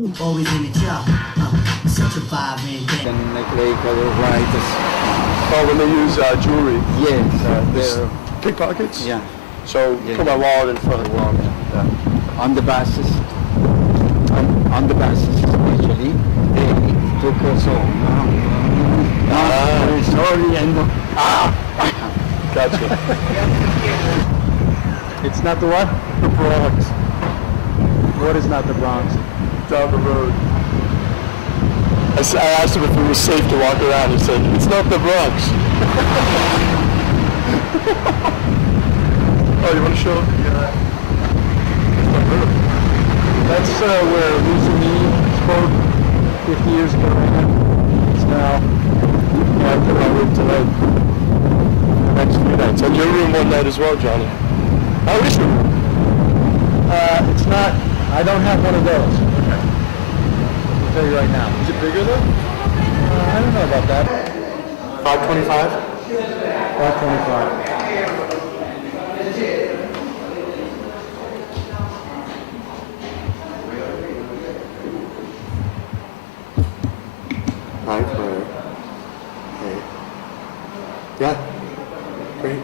Always in the job. Such a vibrant day. And like other writers. Oh, when they use jewelry. Yes, they're Pickpockets? yeah. So Yeah. put my wallet in front of the wall. On the buses. On the buses especially, they took us home. Sorry, and Gotcha. it's not the what? The Bronx. What is not the Bronx? Down the road. I asked him if it was safe to walk around. He said, it's not the Bronx. Oh, you want to show him? That's where Luzumi spoke 50 years ago. It's now after my room tonight. The next few nights. And your room one night as well, Johnny. How is your room? It's not, I don't have one of those. I'll tell you right now. Is it bigger though? I don't know about that. 525? 525. Hi, Claire. Hey. Yeah. Great.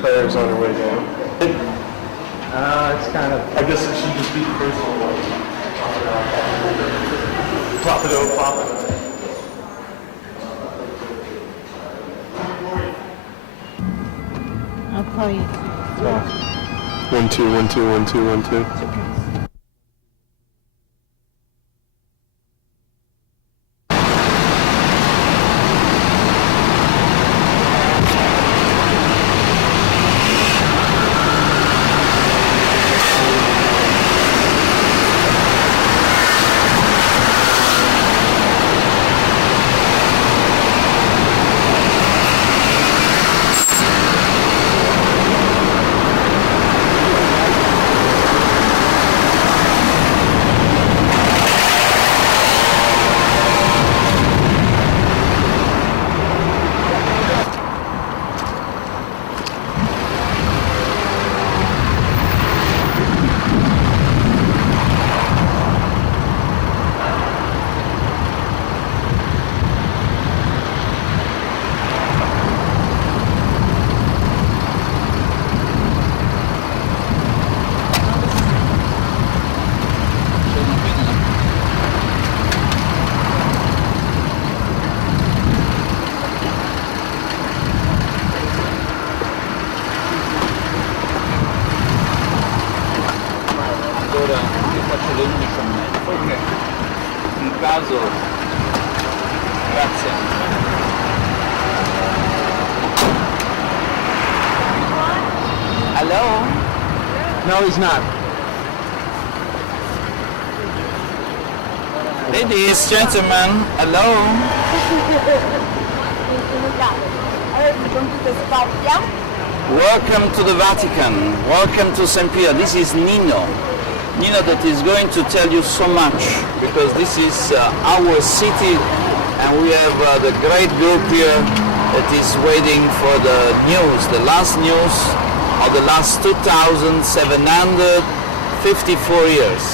Claire's on her way down. It's kind of, I guess it should just be the personal one. Plop it over, plop it. I'll call you. 1 2 1 2 1 2 1 2. allora io faccio le 11:30. Ok. In caso, grazie. Hello? No, he's not. Ladies, gentlemen, hello? Welcome to the Vatican. Welcome to St. Peter. This is Nino. Nino that is going to tell you so much because this is our city and we have the great group here that is waiting for the news, the last news of the last 2,754 years.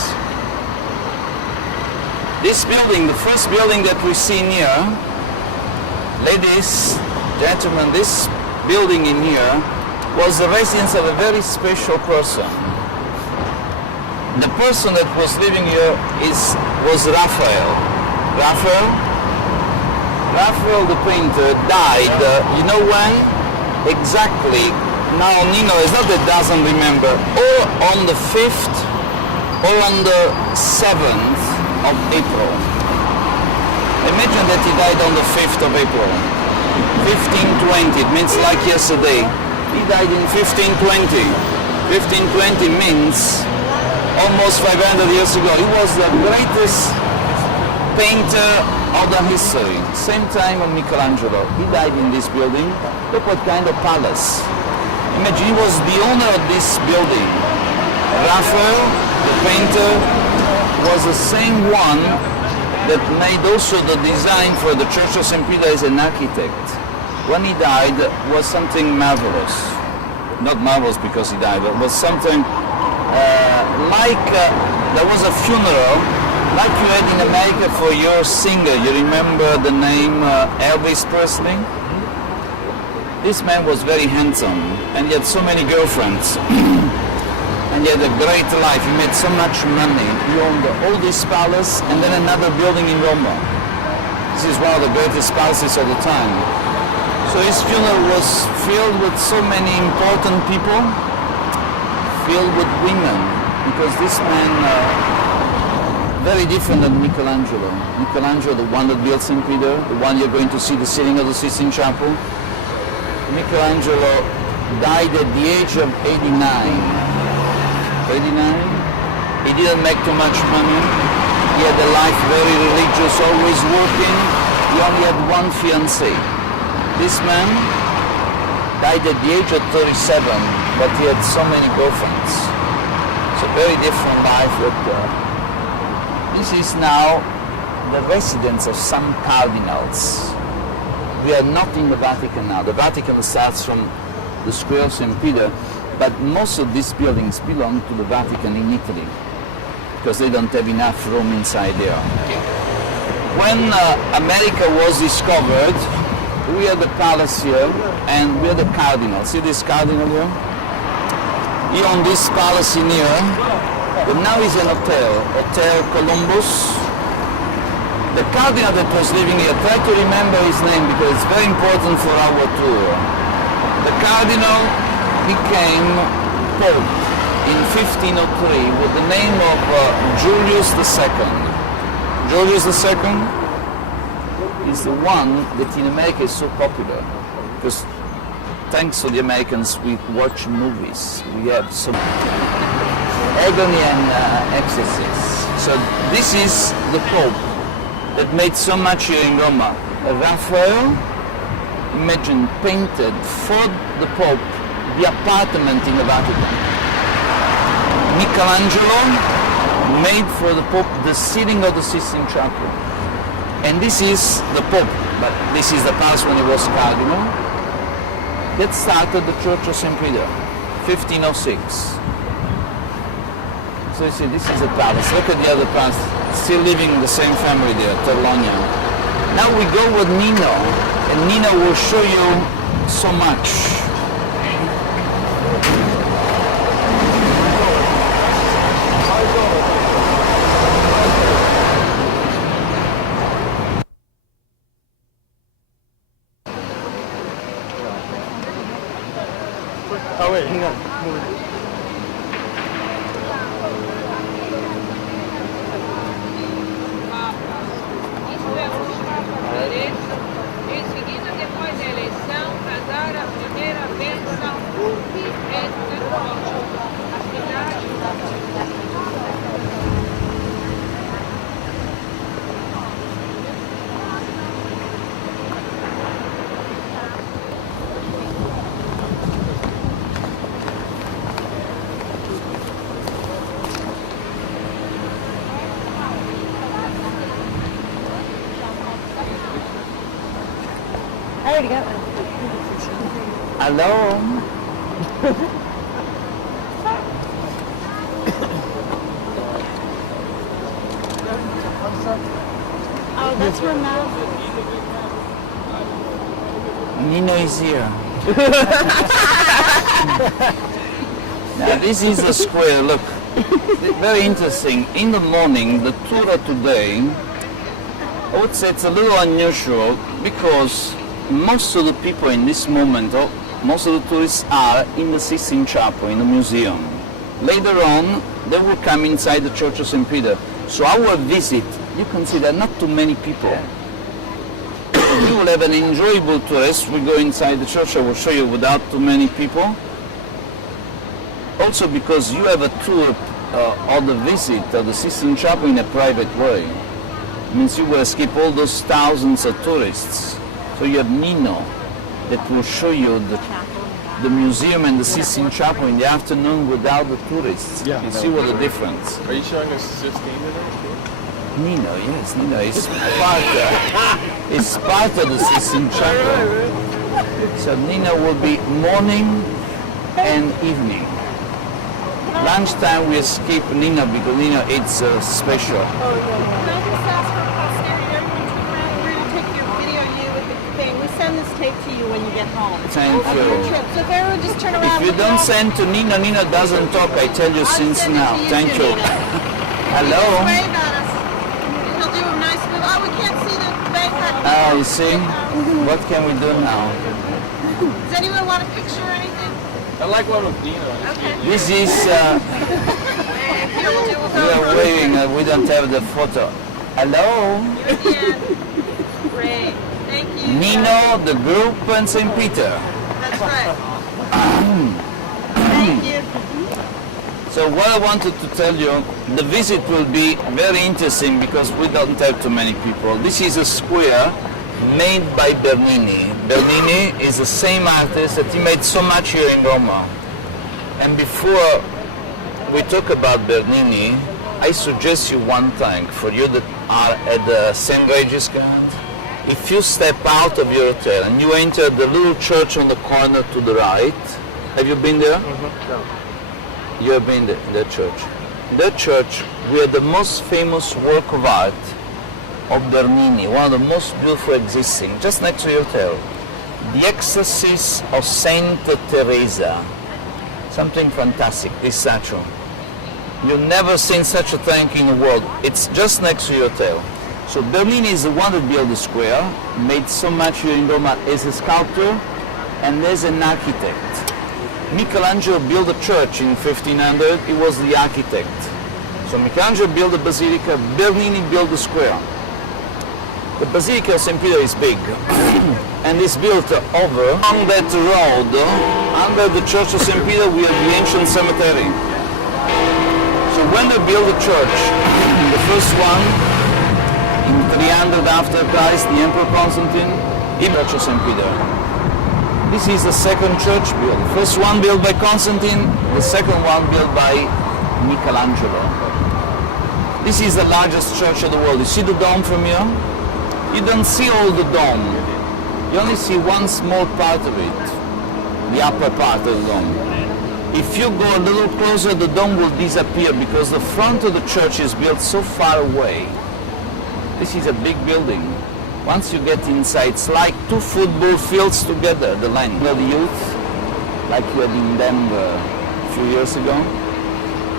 This building, the first building that we see in here, ladies, gentlemen, this building in here was the residence of a very special person. The person that was living here was Raphael. Raphael the painter died, you know when? Exactly. Now Nino is not that doesn't remember, or on the 5th or on the 7th of April. Imagine that he died on the 5th of April. 1520, it means like yesterday. He died in 1520. 1520 means almost 500 years ago. He was the greatest painter of the history. Same time of Michelangelo. He died in this building. Look what kind of palace. Imagine he was the owner of this building. Raphael, the painter, was the same one that made also the design for the Church of St. Peter as an architect. When he died, was something marvelous. Not marvelous because he died, but was something There was a funeral, like you had in America for your singer. You remember the name Elvis Presley? This man was very handsome, and he had so many girlfriends. And he had a great life. He made so much money. He owned all this palace and then another building in Rome. This is one of the greatest palaces of the time. So his funeral was filled with so many important people, filled with women, because this man, very different than Michelangelo. Michelangelo, the one that built St. Peter, the one you're going to see the ceiling of the Sistine Chapel. Michelangelo died at the age of 89. 89? He didn't make too much money. He had a life very religious, always working. He only had one fiancée. This man died at the age of 37, but he had so many girlfriends. It's a very different life. This is now the residence of some cardinals. We are not in the Vatican now. The Vatican starts from the Square of St. Peter, but most of these buildings belong to the Vatican in Italy because they don't have enough room inside there. When America was discovered, we had the palace here and we had the cardinal. See this cardinal here? He owned this palace in here, but now he's an hotel, Hotel Columbus. The cardinal that was living here, try to remember his name because it's very important for our tour. The cardinal became Pope in 1503 with the name of Julius II. Julius II is the one that in America is so popular because thanks to the Americans we watch movies. We have some agony and exorcists. So this is the Pope that made so much here in Roma. Raphael, imagine, painted for the Pope the apartment in the Vatican. Michelangelo made for the Pope the ceiling of the Sistine Chapel. And this is the Pope, but this is the palace when he was cardinal. That started the Church of St. Peter, 1506. So you see, this is the palace. Look at the other palace, still living in the same family there, Torlonia. Now we go with Nino, and Nino will show you so much. Oh wait, hang on. Isso é a última conferência. Em seguida, depois da eleição, cantar a primeira bênção Urbi et Orbi. A cidade I already got one. Hello. Oh, that's her mouth. Nino is here. Now this is the square, look. Very interesting. In the morning, the tour today, I would say it's a little unusual because most of the people in this moment, most of the tourists are in the Sistine Chapel, in the museum. Later on, they will come inside the Church of St. Peter. So our visit, you can see there are not too many people. You will have an enjoyable tour. As we go inside the church, I will show you without too many people. Also because you have a tour of the visit of the Sistine Chapel in a private way. It means you will escape all those thousands of tourists. So you have Nino that will show you the museum and the Sistine Chapel in the afternoon without the tourists. Yeah. You see what the difference. Are you showing us Sistine today? Nino, yes, Nino is part of the Sistine Chapel. So Nino will be morning and evening. Lunchtime we skip Nino because Nino eats special. Can I just ask for posterity, everyone turn around, we're going to take your video you with the thing. We send this tape to you when you get home. Thank Of you. your trip. So if everyone just turn around. If you look don't around. send to Nino, Nino doesn't talk, I tell you I'll since send it now. to you Thank too, you. Nina. Hello? Just wave at us. He'll do a nice move. Oh, we can't see the bank card. Oh, you see? What can we do now? Does anyone want a picture or anything? I like one with Dino. Okay. This is, Here, we'll do we are waving, we don't have the photo. Hello? Great. Thank you. Nino, the group, and St. Peter. That's right. Thank you. So what I wanted to tell you, the visit will be very interesting because we don't have too many people. This is a square made by Bernini. Bernini is the same artist that he made so much here in Roma. And before we talk about Bernini, I suggest you one thing for you that are at the St. Regis Grand. If you step out of your hotel and you enter the little church on the corner to the right, have you been there? You have been in that church. That church, we are the most famous work of art of Bernini, one of the most beautiful existing, just next to your hotel. The Exorcist of Saint Teresa. Something fantastic, this statue. You've never seen such a thing in the world. It's just next to your hotel. So Bernini is the one that built the square, made so much here in Roma as a sculptor and as an architect. Michelangelo built a church in 1500, he was the architect. So Michelangelo built the basilica, Bernini built the square. The Basilica of St. Peter is big and is built over on that road. Under the Church of St. Peter we have the ancient cemetery. So when they built the church, the first one in 300 after Christ, the Emperor Constantine, in the Church of St. Peter. This is the second church built. The first one built by Constantine, the second one built by Michelangelo. This is the largest church of the world. You see the dome from here? You don't see all the dome. You only see one small part of it, the upper part of the dome. If you go a little closer, the dome will disappear because the front of the church is built so far away. This is a big building. Once you get inside, it's like two football fields together, the line. You know, the youth, like you had in Denver a few years ago.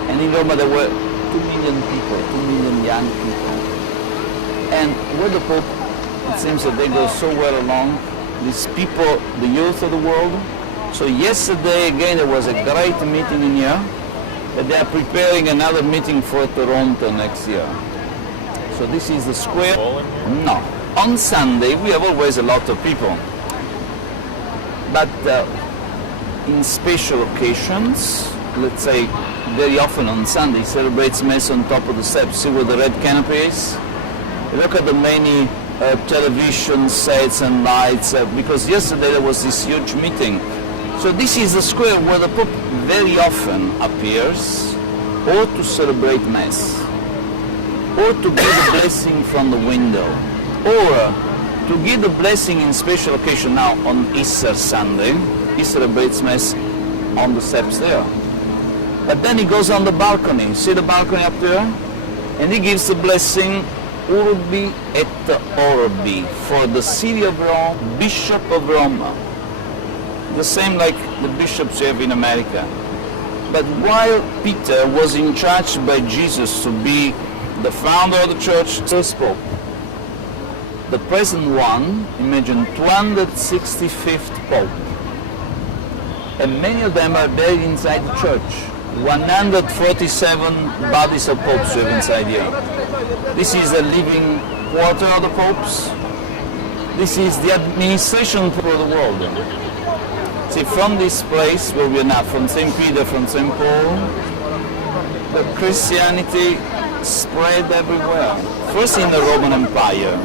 And in Roma there were 2 million people, 2 million young people. And with the Pope, it seems that they go so well along, these people, the youth of the world. So yesterday again there was a great meeting in here, that they are preparing another meeting for Toronto next year. So this is the square. No. On Sunday we have always a lot of people. But in special occasions, let's say very often on Sunday, celebrates Mass on top of the steps. See where the red canopy is? Look at the many television sets and lights, because yesterday there was this huge meeting. So this is the square where the Pope very often appears, or to celebrate Mass, or to give a blessing from the window, or to give the blessing in special occasion. Now on Easter Sunday, he celebrates Mass on the steps there. But then he goes on the balcony, see the balcony up there? And he gives the blessing Urbi et Orbi, for the city of Rome, Bishop of Rome. The same like the bishops you have in America. But while Peter was in charge by Jesus to be the founder of the church, first Pope, the present one, imagine 265th Pope, and many of them are buried inside the church. 147 bodies of popes live inside here. This is the living quarter of the popes. This is the administration for the world. See, from this place where we are now, from St. Peter, from St. Paul, the Christianity spread everywhere. First in the Roman Empire.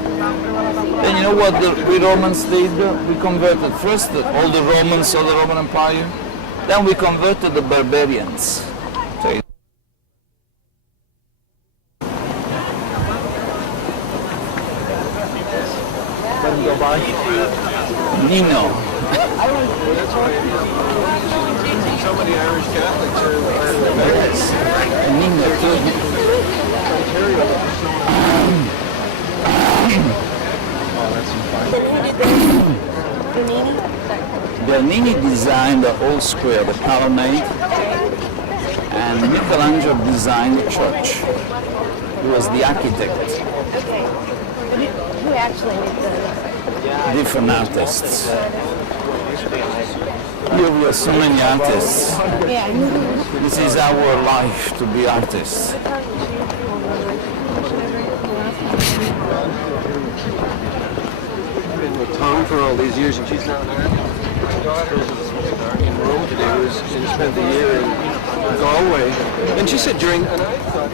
Then you know what we Romans did? We converted first all the Romans of the Roman Empire. Then we converted the barbarians. So Let him go by. Nino. So many Irish Catholics are designed the whole square, the colonnade, and Michelangelo designed the church. He was the architect. Who actually did the... Different artists. Here we have so many artists. Yeah. This is our life, to be artists. Been with Tom for all these years, and she's now an artist. In Rome today, she spent the year in Galway, and she said during, and I thought.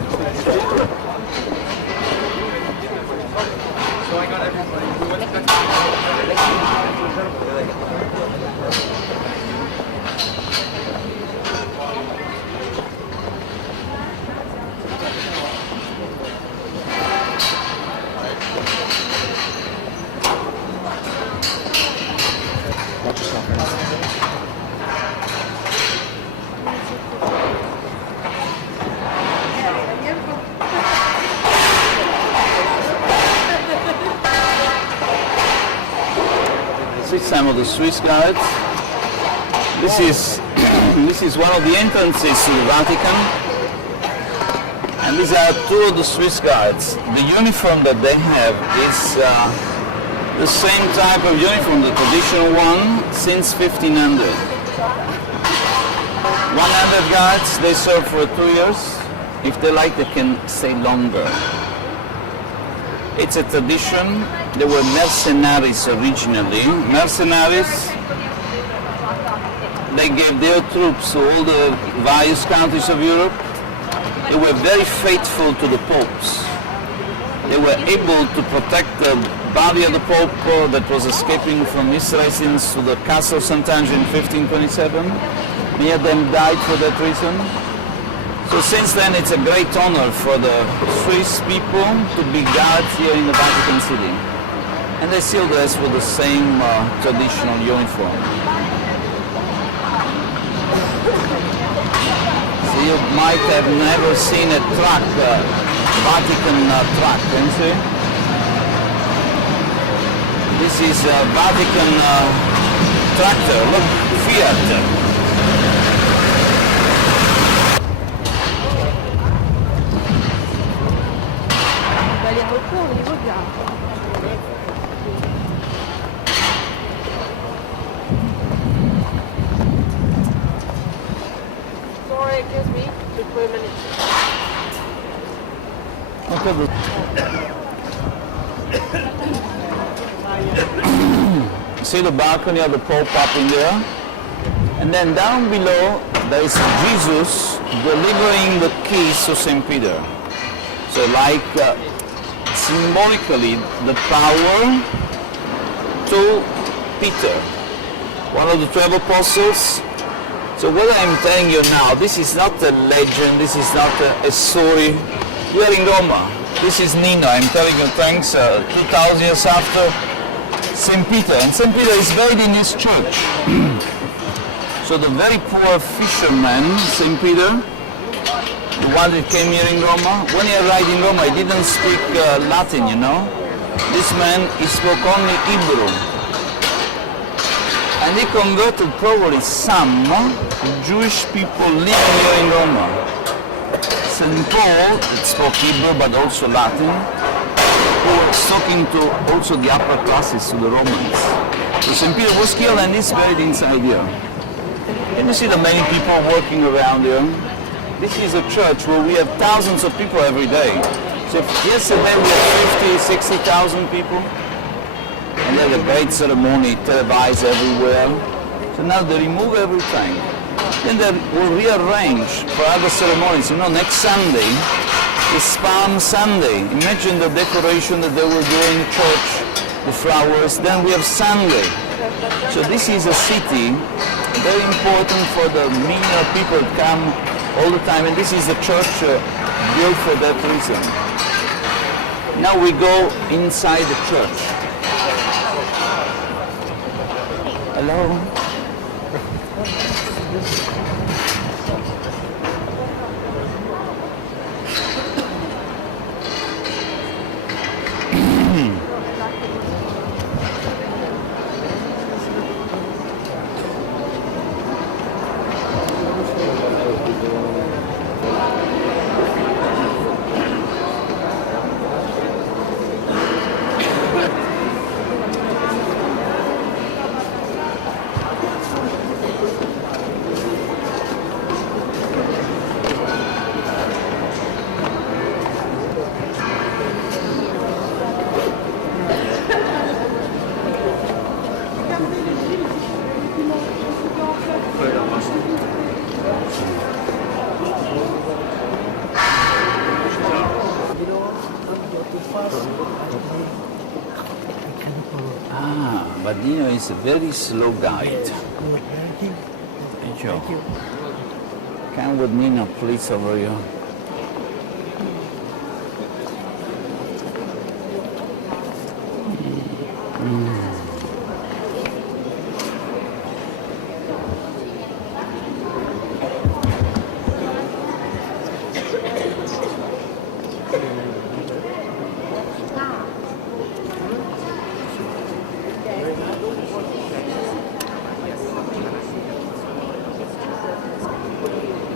Some of the Swiss guards. This is one of the entrances to the Vatican, and these are two of the Swiss guards. The uniform that they have is the same type of uniform, the traditional one, since 1500. 100 guards, they serve for 2 years. If they like, they can stay longer. It's a tradition. They were mercenaries originally. Mercenaries, they gave their troops to all the various countries of Europe. They were very faithful to the popes. They were able to protect the body of the Pope that was escaping from his residence to the Castle of Sant'Angelo in 1527. Many of them died for that reason. So since then, it's a great honor for the Swiss people to be guards here in the Vatican City. And they still dress with the same traditional uniform. So you might have never seen a truck, Vatican truck, can you see? This is a Vatican tractor, look, Fiat. Sorry, excuse me, just wait a minute. See the balcony of the Pope up in there? And then down below, there is Jesus delivering the keys to St. Peter. So like symbolically the power to Peter, one of the 12 apostles. So what I'm telling you now, this is not a legend, this is not a story. We are in Roma. This is Nino, I'm telling you thanks, 2000 years after St. Peter. And St. Peter is buried in his church. So the very poor fisherman, St. Peter, the one that came here in Roma, when he arrived in Roma, he didn't speak Latin, you know. This man, he spoke only Hebrew. And he converted probably some Jewish people living here in Roma. St. Paul, that spoke Hebrew but also Latin, who was talking to also the upper classes, to the Romans. So St. Peter was killed and he's buried inside here. And you see the many people working around here. This is a church where we have thousands of people every day. So yesterday we had 50, 60,000 people. And they had a great ceremony televised everywhere. So now they remove everything. Then they will rearrange for other ceremonies. You know, next Sunday is Palm Sunday. Imagine the decoration that they will do in the church, the flowers. Then we have Sunday. So this is a city very important for the million of people that come all the time. And this is the church built for that reason. Now we go inside the church. Hello? but Nino is a very slow guide. Thank you. Come with Nino, please, over here.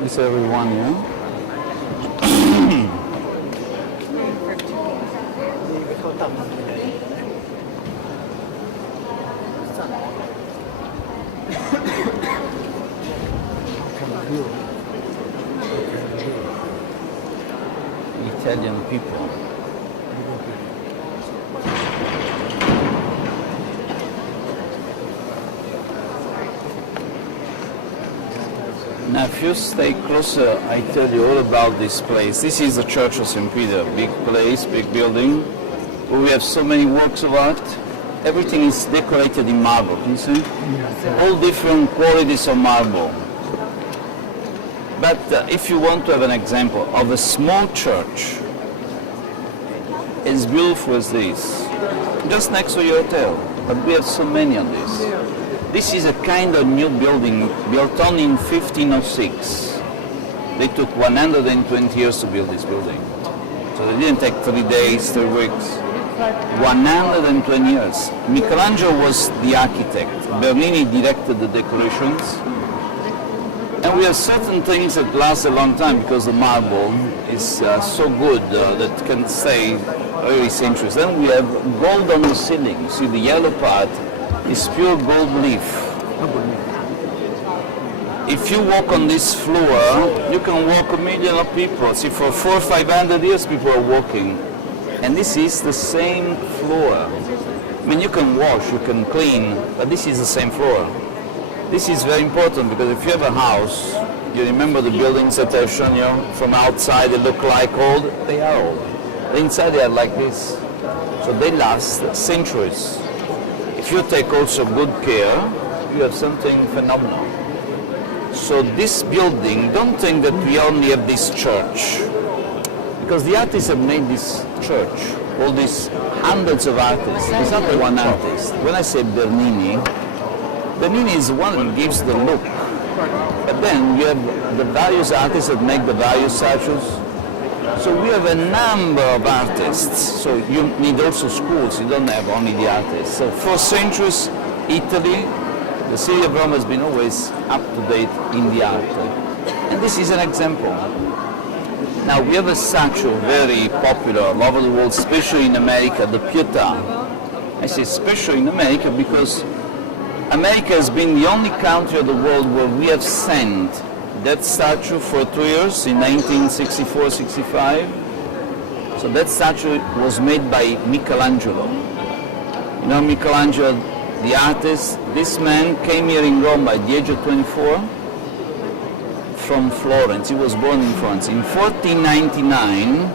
Is everyone here? Italian people. Now, if you stay closer, I tell you all about this place. This is the Church of St. Peter, big place, big building, where we have so many works of art. Everything is decorated in marble, can you see? All different qualities of marble. But if you want to have an example of a small church, as beautiful as this, just next to your hotel, but we have so many of these. This is a kind of new building built on in 1506. They took 120 years to build this building. So they didn't take 3 days, 3 weeks. 120 years. Michelangelo was the architect. Bernini directed the decorations. And we have certain things that last a long time because the marble is so good that can stay very centuries. Then we have gold on the ceiling. You see the yellow part is pure gold leaf. If you walk on this floor, you can walk 1 million of people. See, for 400 or 500 years people are walking. And this is the same floor. I mean, you can wash, you can clean, but this is the same floor. This is very important because if you have a house, you remember the buildings that I've shown you from outside, they look like old, they are old. Inside they are like this. So they last centuries. If you take also good care, you have something phenomenal. So this building, don't think that we only have this church. Because the artists have made this church, all these hundreds of artists. It's not the one artist. When I say Bernini, Bernini is the one that gives the look. But then you have the various artists that make the various statues. So we have a number of artists. So you need also schools, you don't have only the artists. So for centuries, Italy, the city of Rome has been always up to date in the art. And this is an example. Now we have a statue very popular all over the world, especially in America, the Pietà. I say especially in America because America has been the only country of the world where we have sent that statue for 2 years in 1964-65. So that statue was made by Michelangelo. You know Michelangelo, the artist, this man came here in Rome by the age of 24 from Florence. He was born in Florence. In 1499,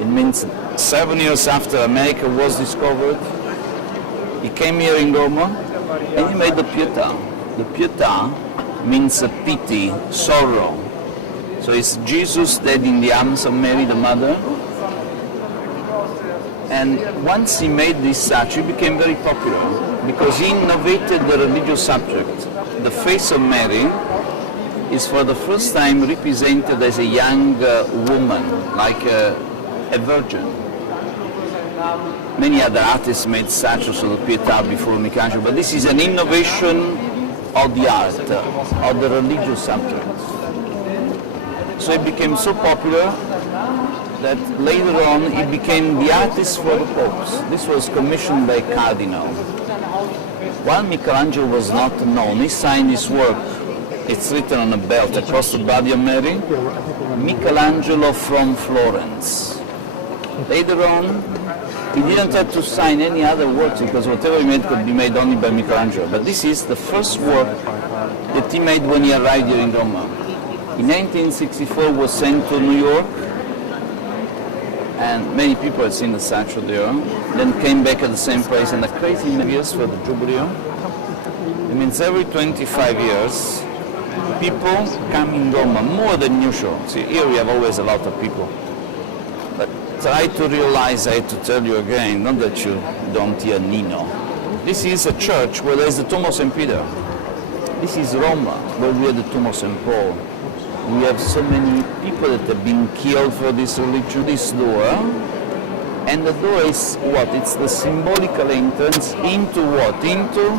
it means 7 years after America was discovered, he came here in Rome and he made the Pietà. The Pietà means a pity, sorrow. So it's Jesus dead in the arms of Mary, the mother. And once he made this statue, he became very popular because he innovated the religious subject. The face of Mary is for the first time represented as a young woman, like a virgin. Many other artists made statues of the Pietà before Michelangelo, but this is an innovation of the art, of the religious subject. So it became so popular that later on it became the artist for the popes. This was commissioned by Cardinal. While Michelangelo was not known, he signed his work. It's written on a belt across the body of Mary, Michelangelo from Florence. Later on, he didn't have to sign any other works because whatever he made could be made only by Michelangelo. But this is the first work that he made when he arrived here in Rome. In 1964 was sent to New York, and many people had seen the statue there, then came back at the same place, and the crazy years for the Jubilee. It means every 25 years, people come in Rome more than usual. See, here we have always a lot of people. But try to realize, I have to tell you again, not that you don't hear Nino. This is a church where there is the tomb of St. Peter. This is Rome, where we have the tomb of St. Paul. We have so many people that have been killed for this religion. This door, and the door is what? It's the symbolical entrance into what? Into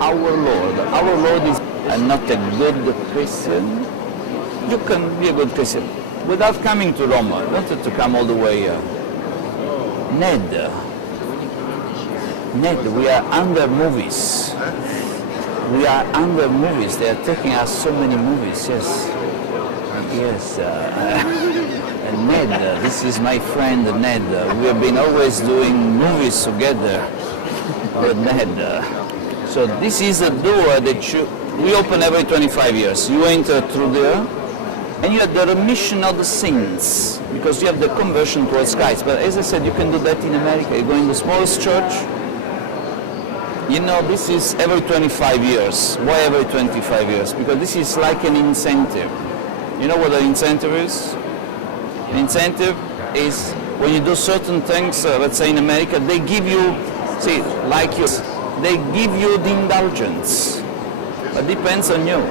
our Lord. Our Lord is not a good Christian. You can be a good Christian without coming to Rome. You don't have to come all the way here. Ned, we are under movies. We are under movies. They are taking us so many movies. Yes. Yes. And Ned, this is my friend Ned. We have been always doing movies together with Ned. So this is a door that we open every 25 years. You enter through there, and you have the remission of the sins, because you have the conversion towards Christ. But as I said, you can do that in America. You go in the smallest church. You know, this is every 25 years. Why every 25 years? Because this is like an incentive. You know what an incentive is? An incentive is when you do certain things, let's say in America, they give you, see, like you, they give you the indulgence. But depends on you.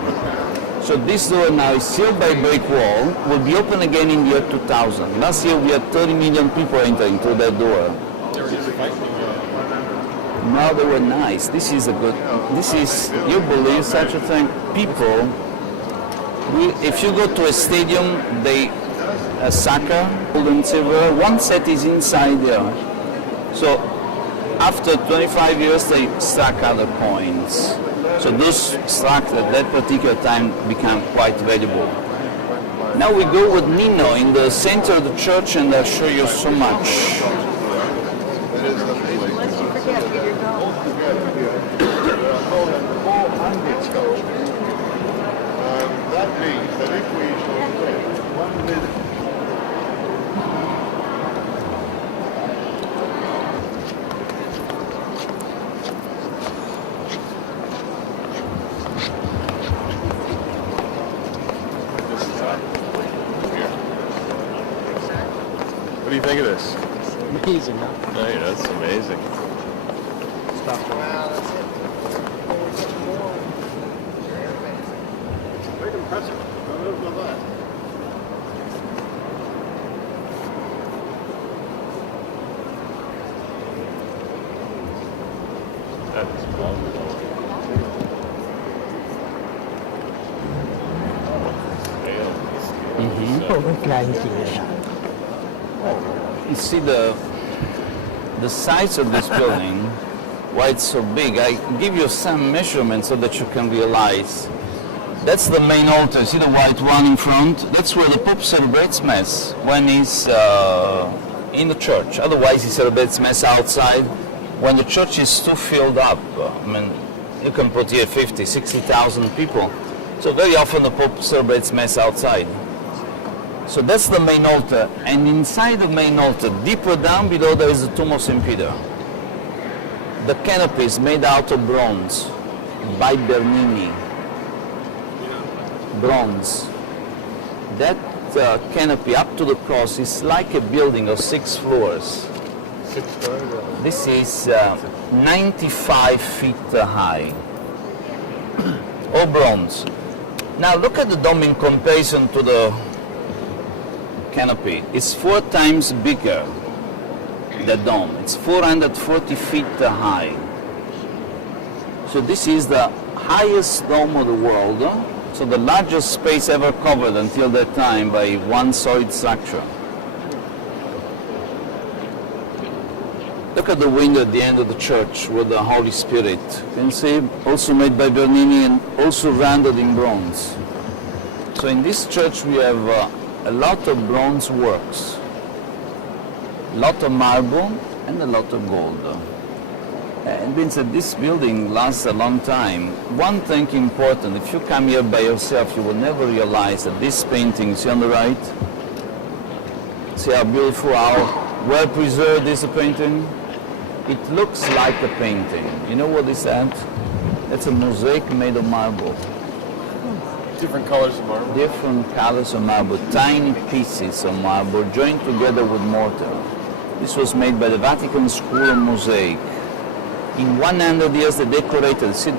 So this door now is sealed by a brick wall, will be open again in the year 2000. Last year we had 30 million people entering through that door. No, they were nice. This is a good, this is, you believe such a thing? People, if you go to a stadium, soccer, gold and silver, one set is inside there. So after 25 years, they stack other coins. So those struck at that particular time become quite valuable. Now we go with Nino in the center of the church, and I'll show you so much. That means that if we shall take 1 minute What do you think of this? Amazing, huh? Oh, yeah, that's amazing. Quite impressive. I don't know that. That is wonderful. You see the size of this building, why it's so big. I give you some measurements so that you can realize. That's the main altar. See the white one in front? That's where the Pope celebrates Mass when he's in the church. Otherwise, he celebrates Mass outside when the church is too filled up. I mean, you can put here 50, 60,000 people. So very often the Pope celebrates Mass outside. So that's the main altar. And inside the main altar, deeper down below, there is the tomb of St. Peter. The canopy is made out of bronze by Bernini. Bronze. That canopy up to the cross is like a building of 6 floors. This is 95 feet high. All bronze. Now look at the dome in comparison to the canopy. It's 4 times bigger, the dome. It's 440 feet high. So this is the highest dome of the world. So the largest space ever covered until that time by one solid structure. Look at the window at the end of the church with the Holy Spirit. You can see also made by Bernini and also rounded in bronze. So in this church we have a lot of bronze works, a lot of marble and a lot of gold. It means that this building lasts a long time. One thing important, if you come here by yourself, you will never realize that this painting, see on the right, See how beautiful, how well preserved is the painting? It looks like a painting. You know what is that? It's a mosaic made of marble. Different colors of marble. Different colors of marble, tiny pieces of marble joined together with mortar. This was made by the Vatican School of Mosaic. In 100 years they decorated, see,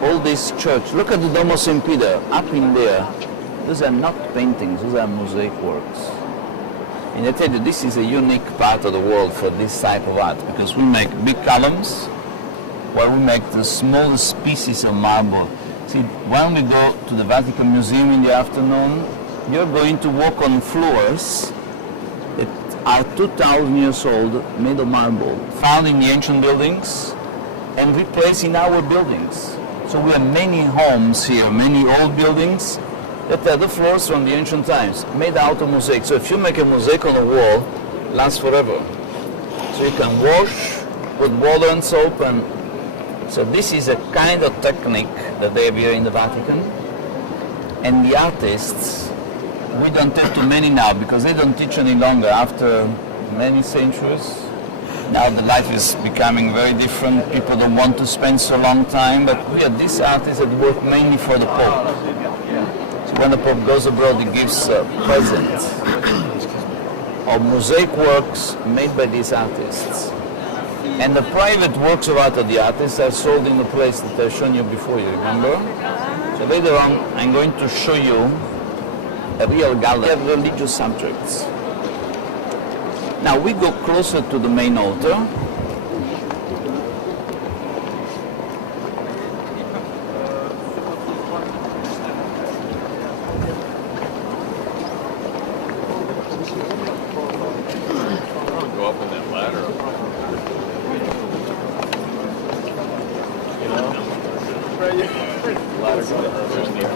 all this church. Look at the Dome of St. Peter, up in there. Those are not paintings, those are mosaic works. And I tell you, this is a unique part of the world for this type of art, because we make big columns, while we make the smallest pieces of marble. See, when we go to the Vatican Museum in the afternoon, you're going to walk on floors that are 2,000 years old, made of marble, found in the ancient buildings and replaced in our buildings. So we have many homes here, many old buildings that are the floors from the ancient times, made out of mosaic. So if you make a mosaic on a wall, it lasts forever. So you can wash with water and soap, and so this is a kind of technique that they have here in the Vatican. And the artists, we don't have too many now because they don't teach any longer after many centuries. Now the life is becoming very different. People don't want to spend so long time, but we have these artists that work mainly for the Pope. So when the Pope goes abroad, he gives presents of mosaic works made by these artists. And the private works of art of the artists are sold in the place that I've shown you before, you remember? So later on, I'm going to show you a real gallery of religious subjects. Now we go closer to the main altar. Go up on that ladder. You know? Ladder going up there.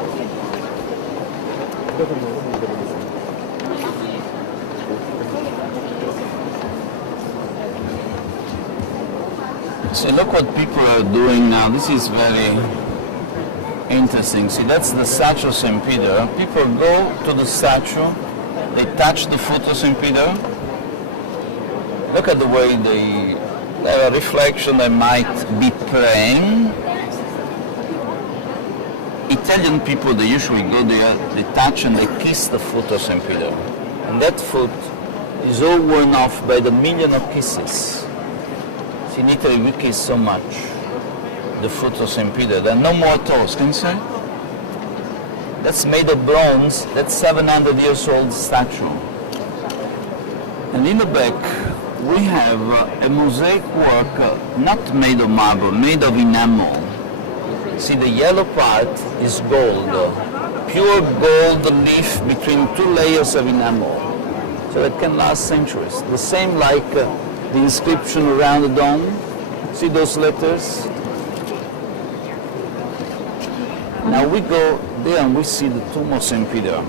So look what people are doing now. This is very interesting. See, that's the statue of St. Peter. People go to the statue, they touch the foot of St. Peter. Look at the way they have a reflection, they might be praying. Italian people, they usually go there, they touch and they kiss the foot of St. Peter. And that foot is all worn off by the million of kisses. In Italy, we kiss so much the foot of St. Peter. There are no more toes, can you see? That's made of bronze. That's 700 years old statue. And in the back, we have a mosaic work, not made of marble, made of enamel. See, the yellow part is gold, pure gold leaf between two layers of enamel. So it can last centuries. The same like the inscription around the dome. See those letters? Now we go there and we see the tomb of St. Peter.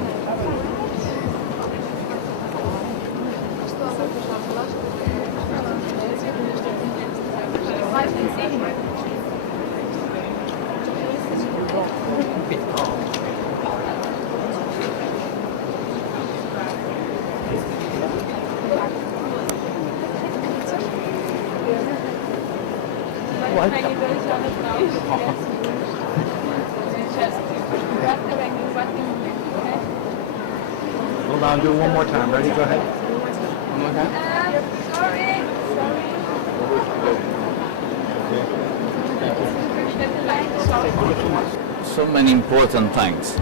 Hold on, do it one more time. Ready? Go ahead. One more time. So many important things.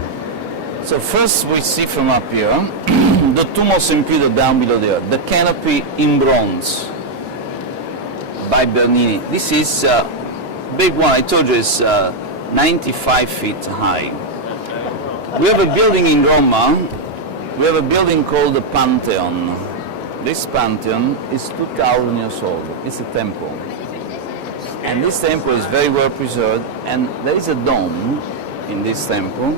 So first we see from up here the tomb of St. Peter down below there, the canopy in bronze by Bernini. This is a big one, I told you it's 95 feet high. We have a building in Rome, we have a building called the Pantheon. This Pantheon is 2,000 years old, it's a temple. And this temple is very well preserved, and there is a dome in this temple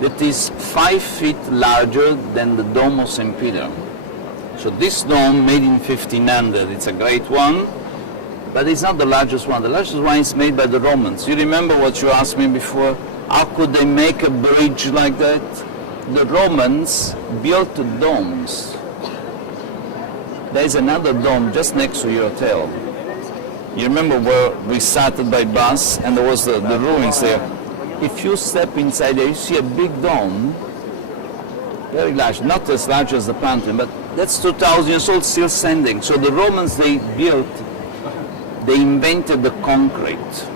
that is 5 feet larger than the dome of St. Peter. So this dome, made in 1500, it's a great one, but it's not the largest one. The largest one is made by the Romans. You remember what you asked me before? How could they make a bridge like that? The Romans built domes There's another dome just next to your hotel. You remember where we started by bus and there was the ruins there. If you step inside there, you see a big dome, very large, not as large as the Pantheon, but that's 2,000 years old, still standing. So the Romans, they invented the concrete.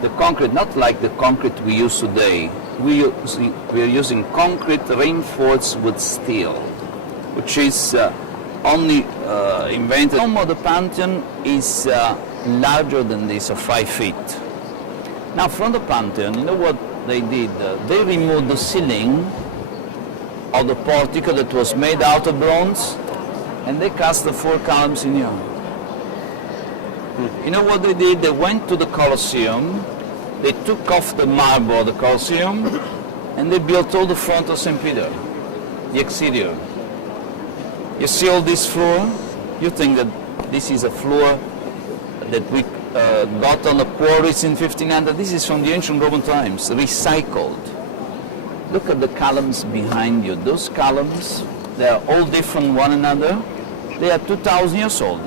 The concrete, not like the concrete we use today. We are using concrete reinforced with steel, which is only invented. The dome of the Pantheon is larger than this, of 5 feet. Now from the Pantheon, you know what they did? They removed the ceiling of the portico that was made out of bronze, and they cast the 4 columns in here. You know what they did? They went to the Colosseum, they took off the marble of the Colosseum, and they built all the front of St. Peter, the exterior. You see all this floor? You think that this is a floor that we got on the quarries in 1500? This is from the ancient Roman times, recycled. Look at the columns behind you. Those columns, they are all different one another. They are 2,000 years old.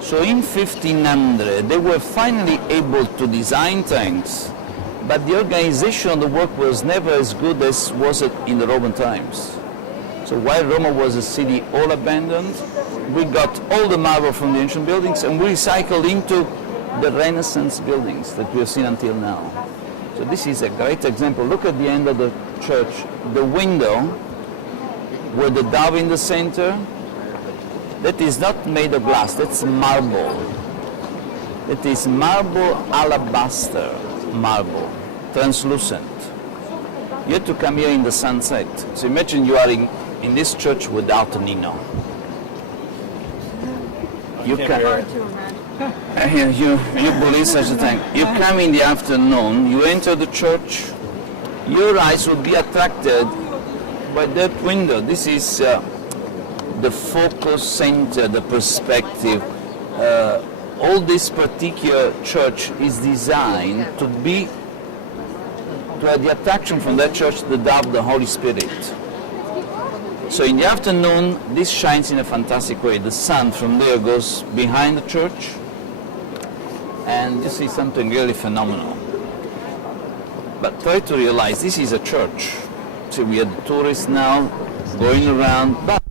So in 1500, they were finally able to design things, but the organization of the work was never as good as was it in the Roman times. So while Rome was a city all abandoned, we got all the marble from the ancient buildings and we recycled into the Renaissance buildings that we have seen until now. So this is a great example. Look at the end of the church. The window with the dove in the center, that is not made of glass, that's marble. It is marble alabaster marble, translucent. You have to come here in the sunset. So imagine you are in this church without a Nino. You you believe such a thing. You come in the afternoon, you enter the church, your eyes will be attracted by that window. This is the focus center, the perspective. All this particular church is designed to have the attraction from that church, the dove, the Holy Spirit. So in the afternoon, this shines in a fantastic way. The sun from there goes behind the church, and you see something really phenomenal. But try to realize this is a church. So we have tourists now going around, but